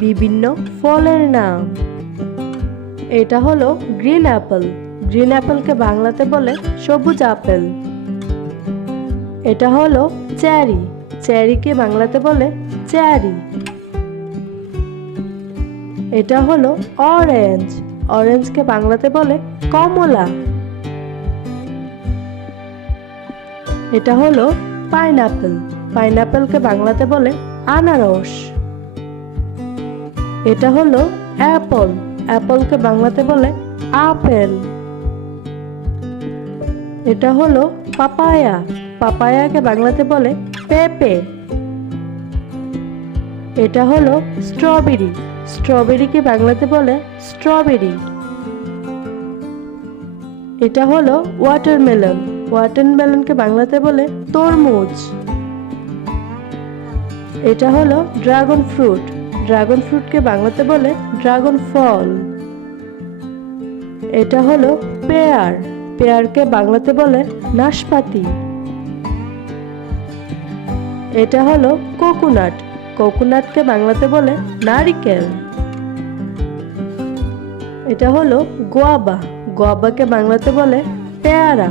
বিভিন্ন ফলের নাম। এটা হলো গ্রিন অ্যাপেল। গ্রিন অ্যাপেলকে বাংলাতে বলে সবুজ আপেল। এটা হলো চেরি। চেরিকে বাংলাতে বলে চেরি। এটা হলো অরেঞ্জ। অরেঞ্জকে বাংলাতে বলে কমলা। এটা হলো পাইনাপেল। পাইনাপেলকে বাংলাতে বলে আনারস। এটা হলো অ্যাপল। অ্যাপলকে বাংলাতে বলে আপেল। এটা হলো পাপায়া। পাপায়াকে বাংলাতে বলে পেঁপে। এটা হলো স্ট্রবেরি। স্ট্রবেরিকে বাংলাতে বলে স্ট্রবেরি। এটা হলো ওয়াটারমেলন। ওয়াটারমেলনকে বাংলাতে বলে তরমুজ। এটা হলো ড্রাগন ফ্রুট। ড্রাগন ফ্রুটকে বাংলাতে বলে ড্রাগন ফল। এটা হলো পেয়ার। পেয়ারকে বাংলাতে বলে নাশপাতি। এটা হলো কোকোনাট। কোকোনাটকে বাংলাতে বলে নারিকেল। এটা হলো গোয়াবা। গোয়াবাকে বাংলাতে বলে পেয়ারা।